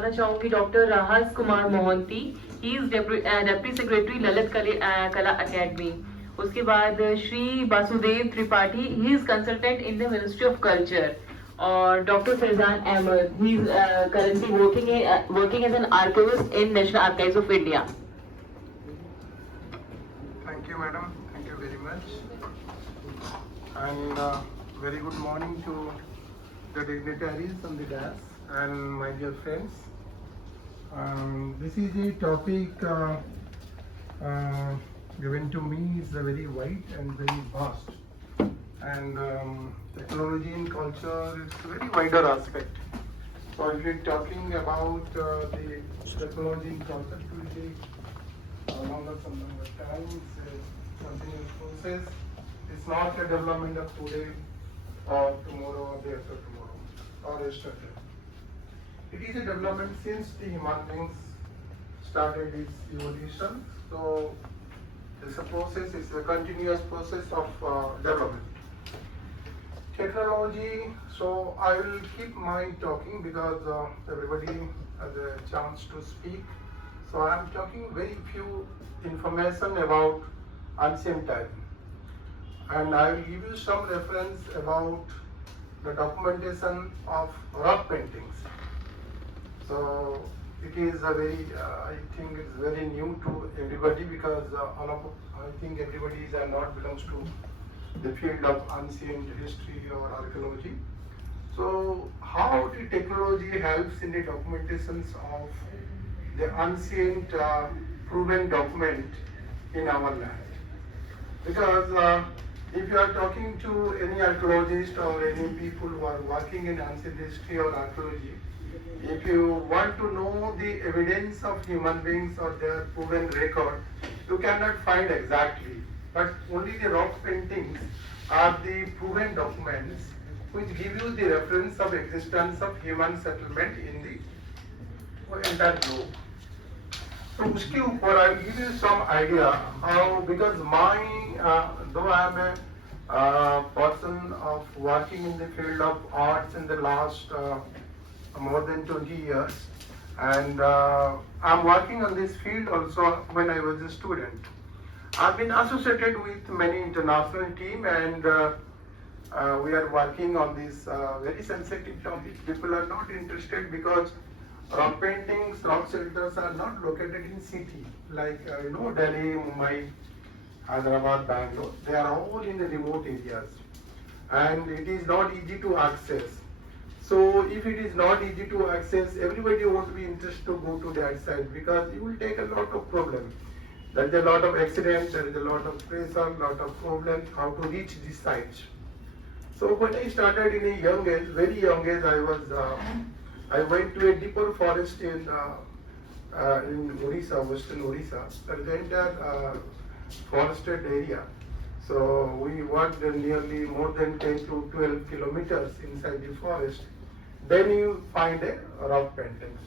बताना चाहूंगी doctor Rahas Kumar Mohanty. He is deputy secretary Lalit Kala academy. उसके बाद Shri Vasudev Tripathi, he is consultant in the ministry of culture. और doctor Faizan Ahmad, he is currently working as an archivist in National Archives of India. Thank you, madam. Thank you very much. And very good morning to the dignitaries on the dais and my dear friends. This is a topic given to me is a very wide and very vast. And technology in culture is a very wider aspect. So if you're talking about the technology in culture, it will take longer some number of time. It's a continuous process. It's not a development of today or tomorrow or day after tomorrow or yesterday. It is a development since the human beings started its evolution. So it's a process, it's a continuous process of development. Technology, so I will keep my talking because everybody has a chance to speak. So I am talking very few information about ancient time. And I will give you some reference about the documentation of rock paintings. So it is a very, I think it's very new to everybody because I think everybody is not belongs to the field of ancient history or archaeology. So how the technology helps in the documentations of the ancient proven document in our land? Because if you are talking to any archaeologist or any people who are working in ancient history or archaeology, if you want to know the evidence of human beings or their proven record, you cannot find exactly. But only the rock paintings are the proven documents which give you the reference of existence of human settlement in the entire globe. So उसके ऊपर I will give you some idea how, because though I am a person of working in the field of arts in the last more than 20 years, and I'm working on this field also when I was a student. I've been associated with many international team, and we are working on this very sensitive topic. People are not interested because rock paintings, rock shelters are not located in city like Delhi, Mumbai, Hyderabad, Bangalore. They are all in the remote areas, and it is not easy to access. So if it is not easy to access, everybody won't be interested to go to that side because you will take a lot of problem. There is a lot of accidents, there is a lot of pressure, lot of problems how to reach these sites. So when I started in a young age, very young age, I went to a deeper forest in Orissa, western Orissa. There is an entire forested area. So we walked nearly more than 10 to 12 kilometers inside the forest. Then you find a rock paintings.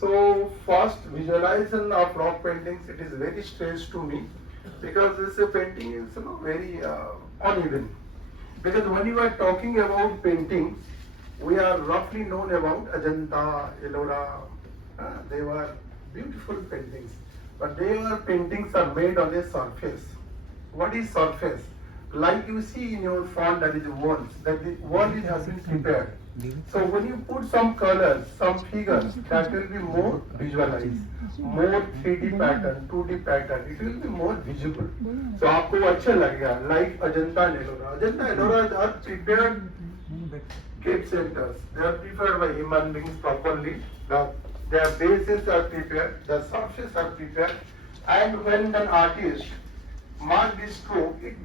So first visualization of rock paintings, it is very strange to me because this painting is very uneven. Because when you are talking about paintings, we are roughly known about Ajanta, Ellora. They were beautiful paintings, but their paintings are made on a surface. What is surface? Like you see in your font, that is walls. That the wall has been prepared. So when you put some colors, some figures, that will be more visualized, more 3D pattern, 2D pattern. It will be more visible. So आपको अच्छा लगेगा. Like Ajanta and Ellora. Ajanta and Ellora are prepared cave centers. They are prepared by human beings properly. Their bases are prepared, the surfaces are prepared, and when an artist mark this stroke, it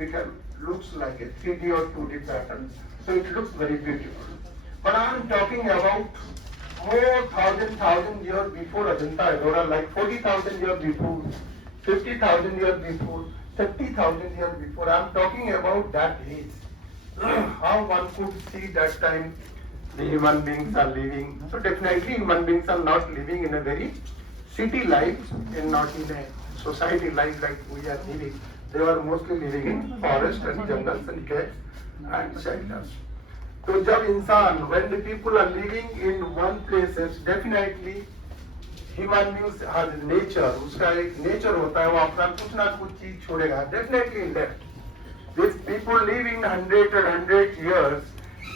looks like a 3D or 2D pattern. So it looks very beautiful. But I am talking about more thousand years before Ajanta Ellora, like 40,000 years before, 50,000 years before, 30,000 years before. I am talking about that age. How one could see that time the human beings are living. So definitely human beings are not living in a very city life and not in a society life like we are living. They were mostly living in forest and jungles and caves and shelters. तो जब इंसान, when the people are living in one places, definitely human beings has nature, उसका एक nature होता है, वो अपना कुछ ना कुछ चीज छोड़ेगा, definitely left. These people live in 100 years,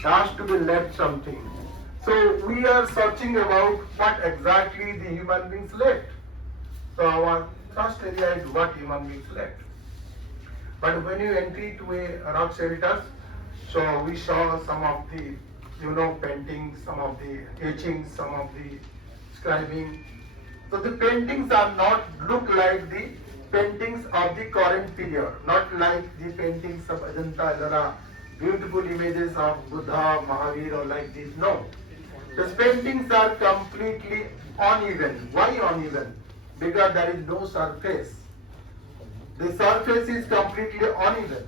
has to be left something. So we are searching about what exactly the human beings left. So our first area is what human beings left. But when you enter to a rock shelters, so we saw some of the, paintings, some of the etchings, some of the scribing. So the paintings are not look like the paintings of the current period, not like the paintings of Ajanta, Ellora, beautiful images of Buddha, Mahavir, or like this. No. The paintings are completely uneven. Why uneven? Because there is no surface. The surface is completely uneven.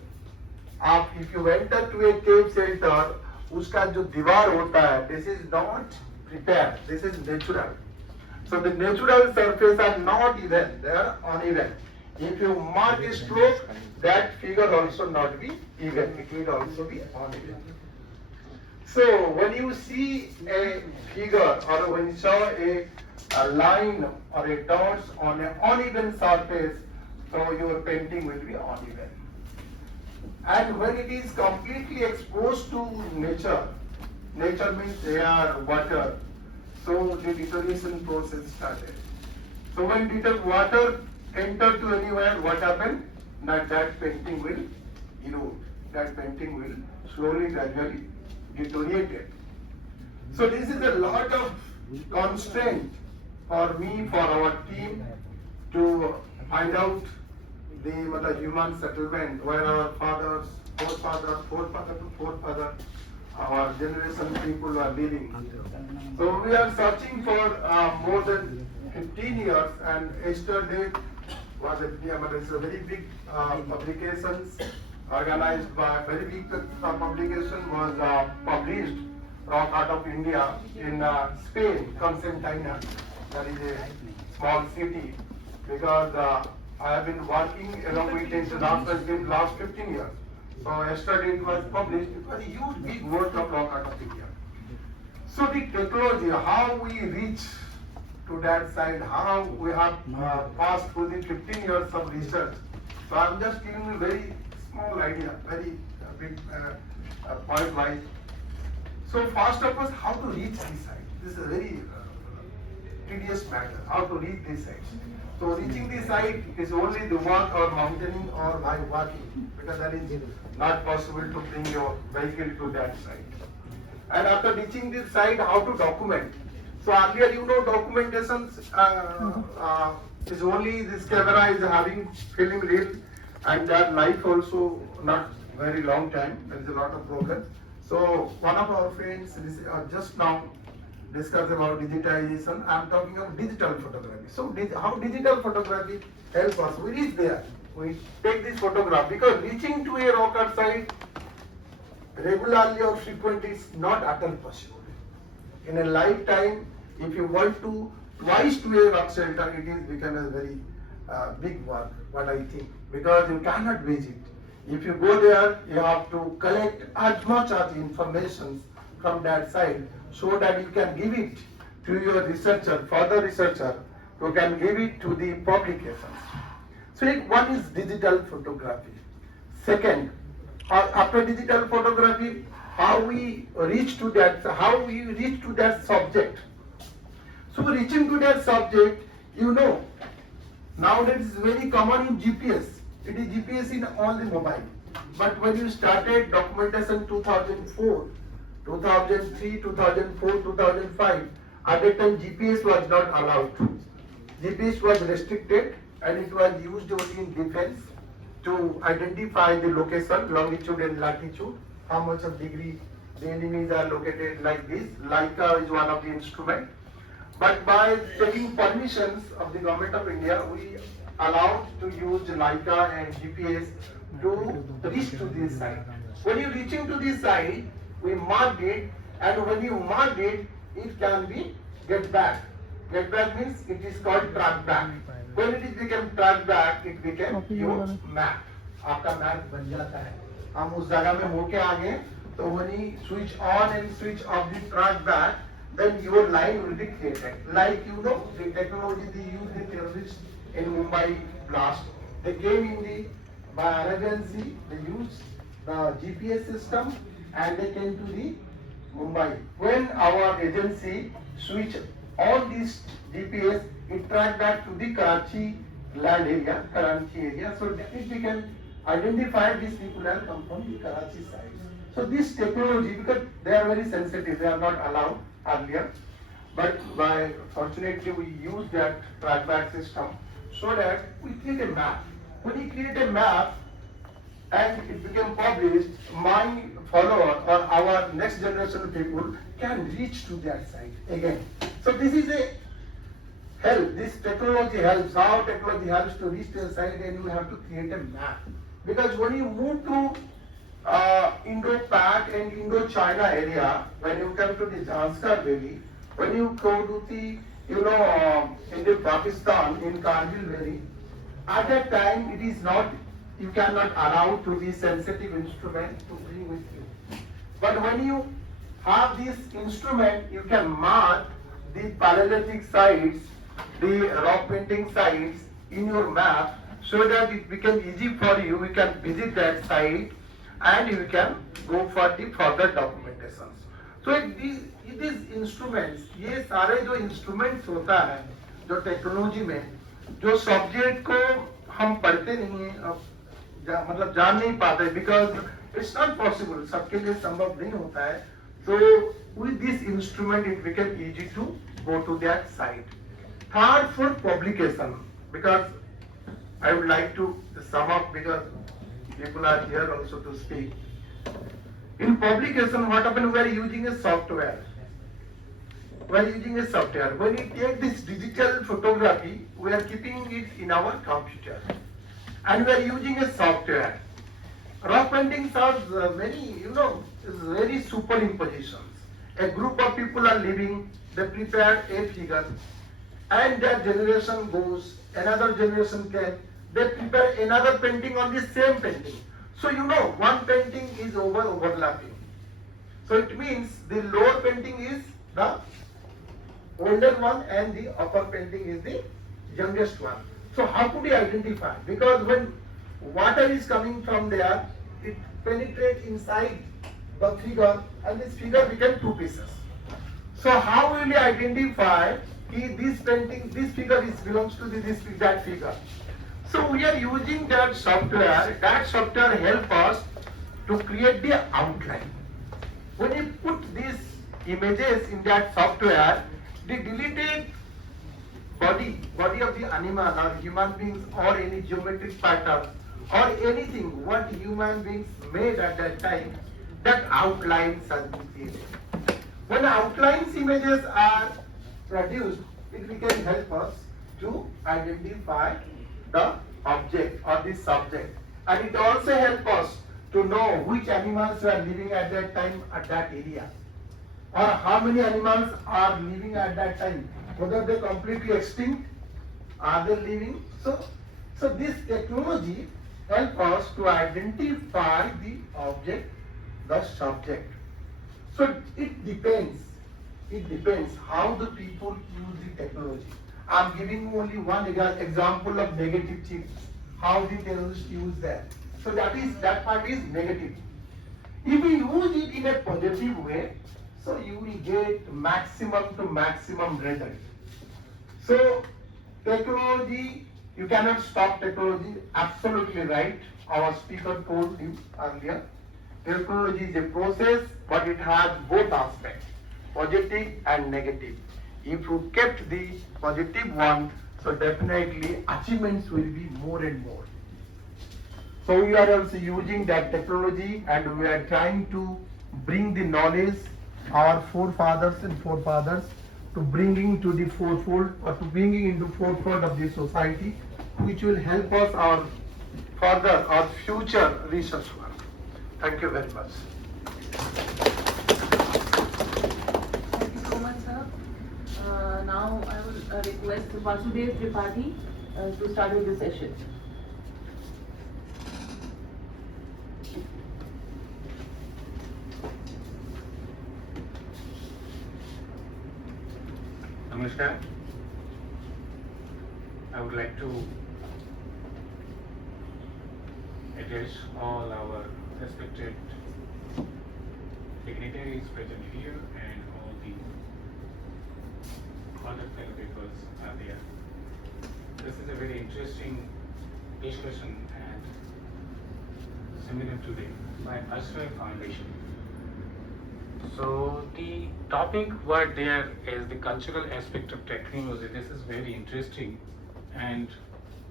If you enter to a cave shelter, उसका जो दीवार होता है, this is not prepared. This is natural. So the natural surface are not even, they are uneven. If you mark a stroke, that figure also not be even. It will also be uneven. So when you see a figure or when you saw a line or a dots on an uneven surface, so your painting will be uneven. And when it is completely exposed to nature, nature means air, water, so the deterioration process started. So when water entered to anywhere, what happened? That painting will erode. That painting will slowly, gradually deteriorated. So this is a lot of constraint for me, for our team, to find out the human settlement where our fathers, forefather, our generation people are living. So we are searching for more than 15 years, and yesterday was a very big publications organized by very big publication was published from out of India in Spain, Constantina. That is a small city, because I have been working along with international team last 15 years. So yesterday it was published. It was a huge big work of rock art of India. So the technology, how we reach to that side, how we have passed through the 15 years of research. So I'm just giving you a very small idea, very big point wise. So first of all, how to reach this site. This is a very tedious matter, how to reach this site. So reaching the site is only the walk or mountaineering or by walking, because that is not possible to bring your vehicle to that site. And after reaching this site, how to document. So earlier, documentation is only this camera is having film reel, and that life also not very long time. There is a lot of progress. So one of our friends just now discussed about digitization. I am talking of digital photography. So how digital photography helps us? We reach there. We take this photograph, because reaching to a rock art site regularly or frequently is not at all possible. In a lifetime, if you want to twice to a rock shelter, it is become a very big work, what I think, because you cannot visit. If you go there, you have to collect as much as information from that site, so that you can give it to your researcher, further researcher, who can give it to the publications. So one is digital photography. Second, after digital photography, how we reach to that subject. So reaching to that subject, nowadays it's very common in GPS. It is GPS in all the mobile. But when you started documentation 2004, 2003, 2004, 2005, at that time GPS was not allowed. GPS was restricted, and it was used only in defense to identify the location, longitude and latitude, how much of degree the enemies are located like this. Leica is one of the instruments. But by taking permissions of the government of India, we allowed to use Leica and GPS to reach to this site. When you reaching to this site, we marked it, and when you marked it, it can be get back. Get back means it is called track back. When it is become track back, it became your map. आपका map बन जाता है. हम उस जगह में होके आ गए, So when you switch on and switch off the track back, then your line will be created. Like you know, the technology they use the terrorists in Mumbai blast. They came in the by arrogancy, they used the GPS system and they came to the Mumbai. When our agency switched on this GPS, it tracked back to the Karachi land area, Karachi area. So that it we can identify these people have come from the Karachi side. So this technology, because they are very sensitive, they are not allowed earlier. But by fortunately we use that trackback system so that we create a map. When you create a map and it became published, my follower or our next generation of people can reach to that site again. So this is a help. This technology helps. How technology helps to reach to a site, and you have to create a map. Because when you move to Indo-Pak and Indo-China area, when you come to the Zanskar Valley, when you go to the, in the Pakistan, in Kargil Valley, at that time it is not, you cannot allow to be sensitive instrument to bring with you. But when you have this instrument, you can mark the paleolithic sites, the rock painting sites in your map, so that it becomes easy for you. You can visit that site and you can go for the further documentations. So it is instruments, ये सारे जो instruments होता है, जो technology में, जो subject को हम पढ़ते नहीं हैं, मतलब जान नहीं पाते, because it's not possible, सबके लिए संभव नहीं होता है. So with this instrument it became easy to go to that site. Third, for publication, because I would like to sum up, because people are here also to speak. In publication, what happened? We are using a software. We are using a software. When we take this digital photography, we are keeping it in our computer, and we are using a software. Rock paintings are many, very superimpositions. A group of people are living, they prepare a figure, and that generation goes, another generation came, they prepare another painting on the same painting. So one painting is overlapping. So it means the lower painting is the older one and the upper painting is the youngest one. So how could you identify? Because when water is coming from there, it penetrates inside the figure and this figure becomes two pieces. So how will you identify this painting, this figure belongs to that figure? So we are using that software. That software helps us to create the outline. When you put these images in that software, the deleted body of the animal or human beings or any geometric pattern or anything what human beings made at that time, that outlines are created. When outlines images are produced, it can help us to identify the object or the subject, and it also helps us to know which animals were living at that time at that area, or how many animals are living at that time, whether they completely extinct, are they living. So this technology helps us to identify the object, the subject. So it depends how the people use the technology. I am giving only one example of negative things, how the terrorists use that. So that part is negative. If you use it in a positive way, so you will get maximum to maximum result. So technology, you cannot stop technology, absolutely right. Our speaker told you earlier. Technology is a process, but it has both aspects, positive and negative. If you kept the positive one, so definitely achievements will be more and more. So we are also using that technology, and we are trying to bring the knowledge our forefathers and forefathers to bringing to the forefront, or to bringing into forefront of the society, which will help us our further our future research work. Thank you very much. Thank you so much, sir. Now I will request Vasudev Tripathi to start with the session. Namaskar. I would like to address all our respected dignitaries present here and all the other fellow peoples are there. This is a very interesting discussion and seminar today by Ashray Foundation. So the topic what there is the cultural aspect of technology. This is very interesting and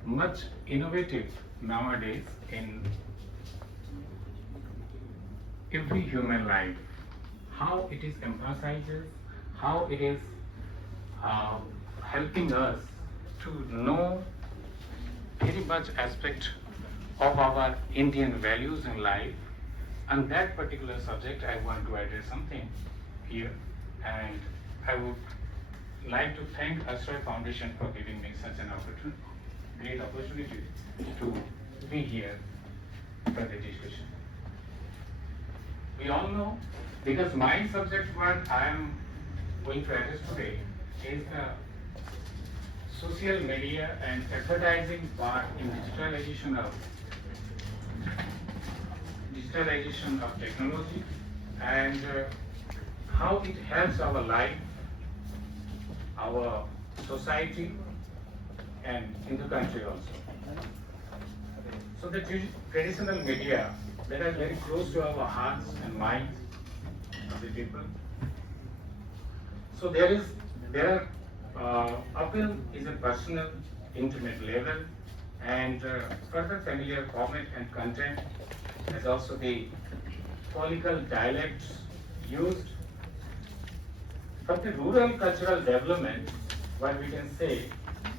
much innovative nowadays in every human life. How it is emphasizes, how it is helping us to know very much aspect of our Indian values in life. On that particular subject, I want to address something here, and I would like to thank Ashray Foundation for giving me such an opportunity, great opportunity to be here for the discussion. We all know, because my subject what I am going to address today is the social media and advertising part in digitalization of technology and how it helps our life, our society, and in the country also. So the traditional media that is very close to our hearts and minds of the people. So there appeal is a personal, intimate level, and further familiar format and content, as also the political dialects used. For the rural cultural development, what we can say,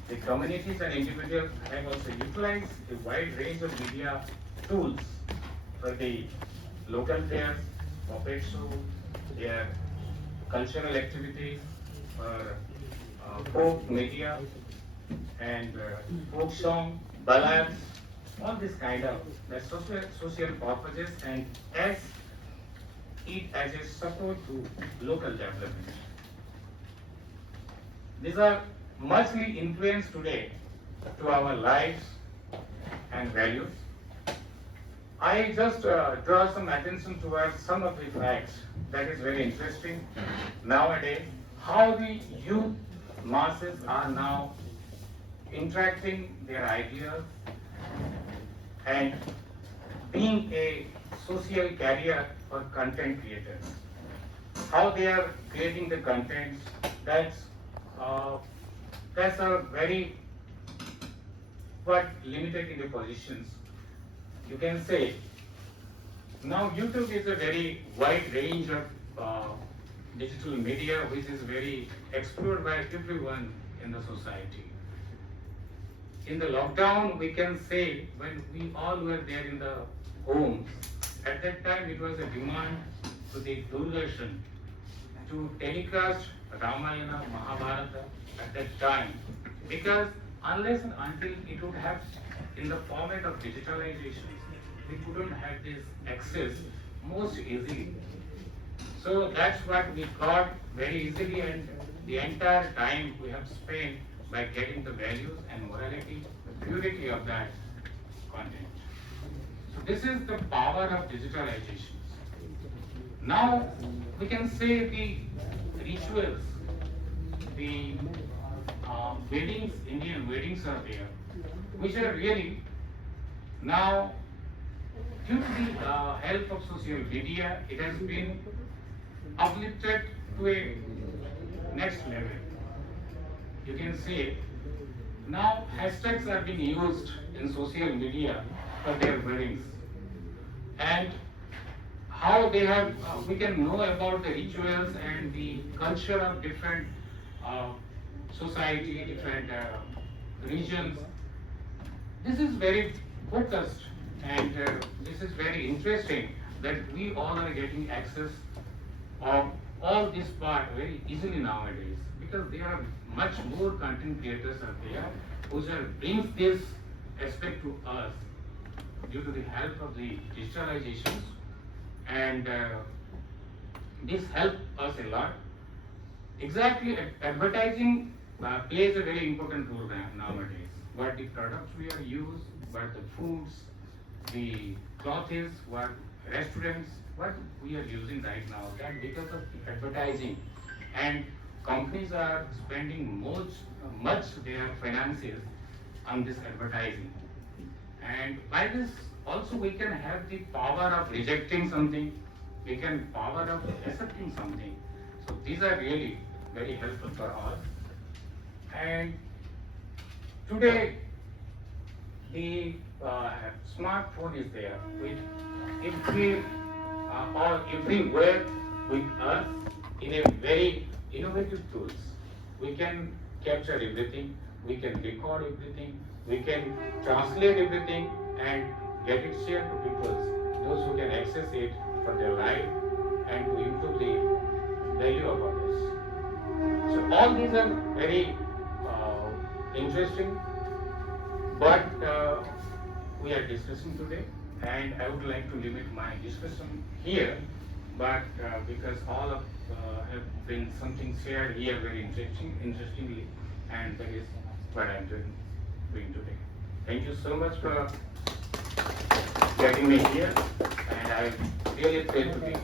the communities and individuals have also utilized a wide range of media tools for the local fairs, puppet show, their cultural activities, or folk media, and folk song, ballads, all this kind of social purposes, and as it as a support to local development. These are muchly influenced today to our lives and values. I just draw some attention towards some of the facts that is very interesting nowadays, how the youth masses are now interacting their ideas and being a social carrier for content creators. How they are creating the contents, that's are very limited in the positions. You can say now YouTube is a very wide range of digital media which is very explored by everyone in the society. In the lockdown, we can say when we all were there in the homes, at that time it was a demand to the Doordarshan to telecast Ramayana, Mahabharata at that time, because unless and until it would have in the format of digitalization, we couldn't have this access most easily. So that's what we got very easily, and the entire time we have spent by getting the values and morality, the purity of that content. So this is the power of digitalization. Now we can say the rituals, the weddings, Indian weddings are there, which are really now, due to the help of social media, it has been uplifted to a next level. You can say now hashtags are being used in social media for their weddings, and how they have we can know about the rituals and the culture of different society, different regions. This is very focused, and this is very interesting that we all are getting access of all this part very easily nowadays, because there are much more content creators are there who brings this aspect to us due to the help of the digitalizations, and this helps us a lot. Exactly, advertising plays a very important role nowadays. What the products we are use, what the foods, the clothes, what restaurants, what we are using right now. That because of the advertising, and companies are spending much their finances on this advertising. And by this also we can have the power of rejecting something, we can power of accepting something. So these are really very helpful for us. And today the smartphone is there with every or everywhere with us in a very innovative tools. We can capture everything, we can record everything, we can translate everything and get it shared to people, those who can access it for their life and to improve the value of others. So all these are very interesting, but we are discussing today, and I would like to limit my discussion here. But because all of have been something shared here very interestingly, and that is what I'm doing today. Thank you so much for getting me here, and I'm really thrilled to be